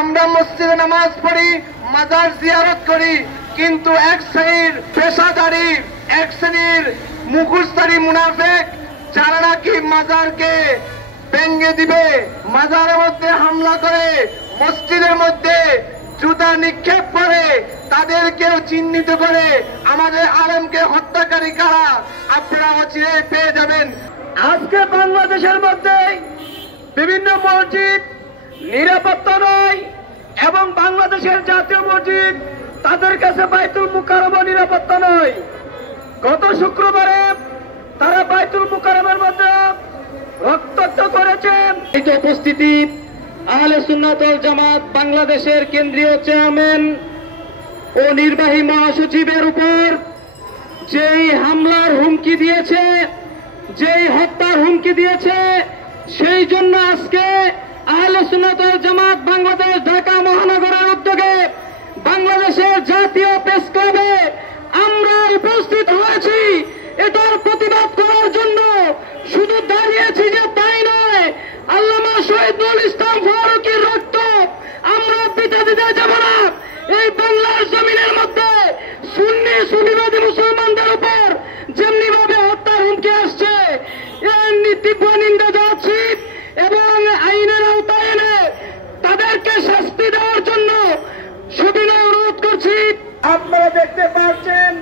আমরা মসজিদে নামাজ পড়ি, মাজার জিয়ারত করি, কিন্তু এক শ্রেণীর পেশাদারী, এক শ্রেণীর মুখোশধারী মুনাফিক যারা নাকি মাজারকে ভেঙে দিবে, মাজারের মধ্যে হামলা করে, মসজিদের মধ্যে জুতা নিক্ষেপ করে, তাদেরকেও চিহ্নিত করে আমাদের আলেমকে হত্যাকারী কারা আপনারা অচিরেই পেয়ে যাবেন। আজকে বাংলাদেশের মধ্যে বিভিন্ন মসজিদ নিরাপত্তা নয় এবং বাংলাদেশের জাতীয় মসজিদ তাদের কাছে বাইতুল মুকাররমা নিরাপত্তা নয়। গত শুক্রবারে তারা বাইতুল মুকাররমের মধ্যে রক্তাক্ত করেছেন। এই উপস্থিতি আহলে সুন্নাত ওয়াল জামাত বাংলাদেশের কেন্দ্রীয় চেয়ারম্যান ও নির্বাহী মহাসচিবের উপর যেই হামলার হুমকি দিয়েছে, যেই হত্যার হুমকি দিয়েছে, সেই জন্য আজকে আহলে সুন্নাত ওয়াল জামাত বাংলাদেশ ঢাকা মহানগরের উদ্যোগে বাংলাদেশের জাতীয় প্রেস ক্লাবে আমরা উপস্থিত হয়েছি এটার প্রতিবাদ করার জন্য। শুধু দাঁড়িয়েছি যে তাই নয়, আল্লামা শহীদুল ইসলাম ফারুকীর রক্ত আমরা পিতা দিতে যাব না। এই বাংলার জমিনের মধ্যে সুন্নি সুফিবাদী মুসলমানদের উপর যেমনি ভাবে হত্যার হুমকি আসছে, এর তীব্র নিন্দা জানাচ্ছি এবং আইনের আওতায় এনে তাদেরকে শাস্তি দেওয়ার জন্য সবিনয় অনুরোধ করছি। আপনারা দেখতে পাচ্ছেন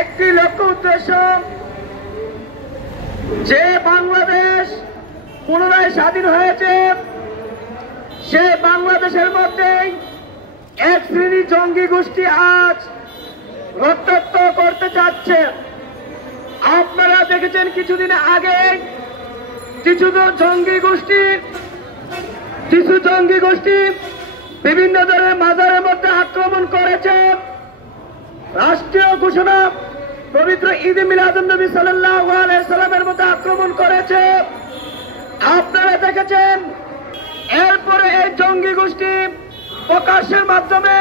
একটি লক্ষ্য উদ্দেশ্য, যে বাংলাদেশ পুনরায় স্বাধীন হয়েছে সে বাংলাদেশের মধ্যেই এক শ্রেণী জঙ্গি গোষ্ঠী আজ রক্তাক্ত করতে চাচ্ছে। আপনারা দেখেছেন কিছুদিন আগে কিছু জঙ্গি গোষ্ঠী বিভিন্ন ধরনের মাজারের মধ্যে আক্রমণ করেছে। রাষ্ট্রীয় ঘোষণা পবিত্র ঈদ মিলাদুন্নবী সাল্লাল্লাহু আলাইহি সাল্লামের মধ্যে আক্রমণ করেছে। আপনারা দেখেছেন এরপরে এই জঙ্গি গোষ্ঠী প্রকাশের মাধ্যমে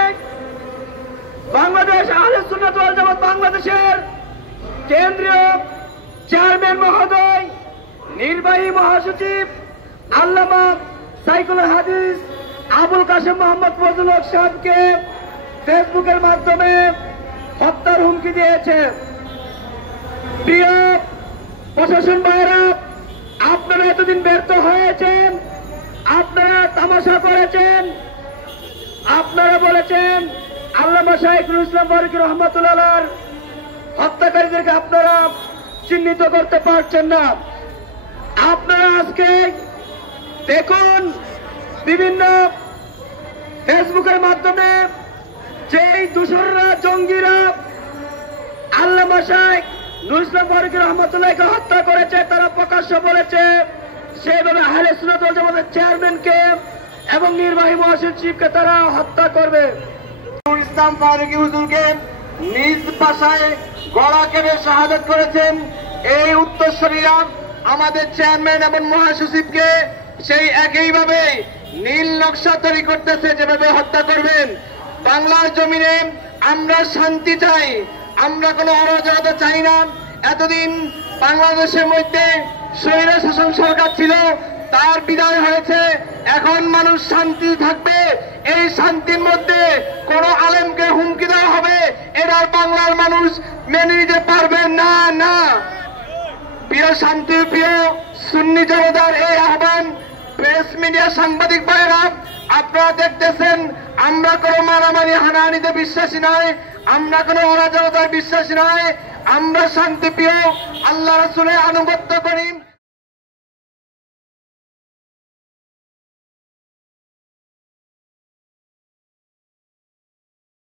বাংলাদেশ আহলে সুন্নাত ওয়াল জামাত বাংলাদেশের কেন্দ্রীয় চেয়ারম্যান মহোদয়, নির্বাহী মহাসচিব আল্লামা সাইকুল হাদিস আবুল কাশেম মোহাম্মদ ফজলুল হক সাহেবকে ফেসবুকের মাধ্যমে হত্যার হুমকি দিয়েছে। প্রিয় প্রশাসন ভাইরা, আপনারা এতদিন ব্যর্থ হয়েছেন, আপনারা তামাশা করেছেন, আপনারা বলেছেন আল্লামা শহীদুল ইসলাম ফারুকী রহমাতুল্লাহ হত্যাকারীদেরকে আপনারা চিহ্নিত করতে পারছেন না। আপনারা আজকে দেখুন বিভিন্ন ফেসবুকের মাধ্যমে যেই দূষররা, জঙ্গিরা আল্লামা শহীদুল ইসলাম ফারুকী রহমাতুল্লাহকে হত্যা করেছে, তারা প্রকাশ্য বলেছে সেভাবে আহলে সুন্নাত ওয়াল জামাতের চেয়ারম্যানকে এবং নির্বাহী মহাসচিবকে তারা হত্যা করবে। ইসলাম ফারুকী হুজুরকে নিজ ভাষায় গলা কেটে শাহাদাত করেছেন। এই উত্তরসূরিরা আমাদের চেয়ারম্যান এবং মহাসচিবকে সেই একইভাবে নীল নকশা তৈরি করতেছে যেভাবে হত্যা করবেন। বাংলার জমিনে আমরা শান্তি চাই, আমরা কোনো অরাজকতা চাই না। এতদিন বাংলাদেশের মধ্যে স্বৈর শাসন সরকার ছিল, তার বিদায় হয়েছে, এখন মানুষ শান্তি থাকবে। এই শান্তির মধ্যে কোন আলেমকে হুমকি দেওয়া হবে, এরা বাংলার মানুষ মেনে নিতে পারবে না। না, প্রিয় শান্তির প্রিয় সুন্নি জনতার এই আহ্বান, প্রেস মিডিয়া সাংবাদিক ভাইরা আপনারা দেখতেছেন, আমরা কোনো মারামারি হানাহানিতে বিশ্বাসী নয়, আমরা কোনো অরাজকতায় বিশ্বাসী নয়, আমরা শান্তিপ্রিয়, আল্লাহ রাসূলের আনুগত্য করি।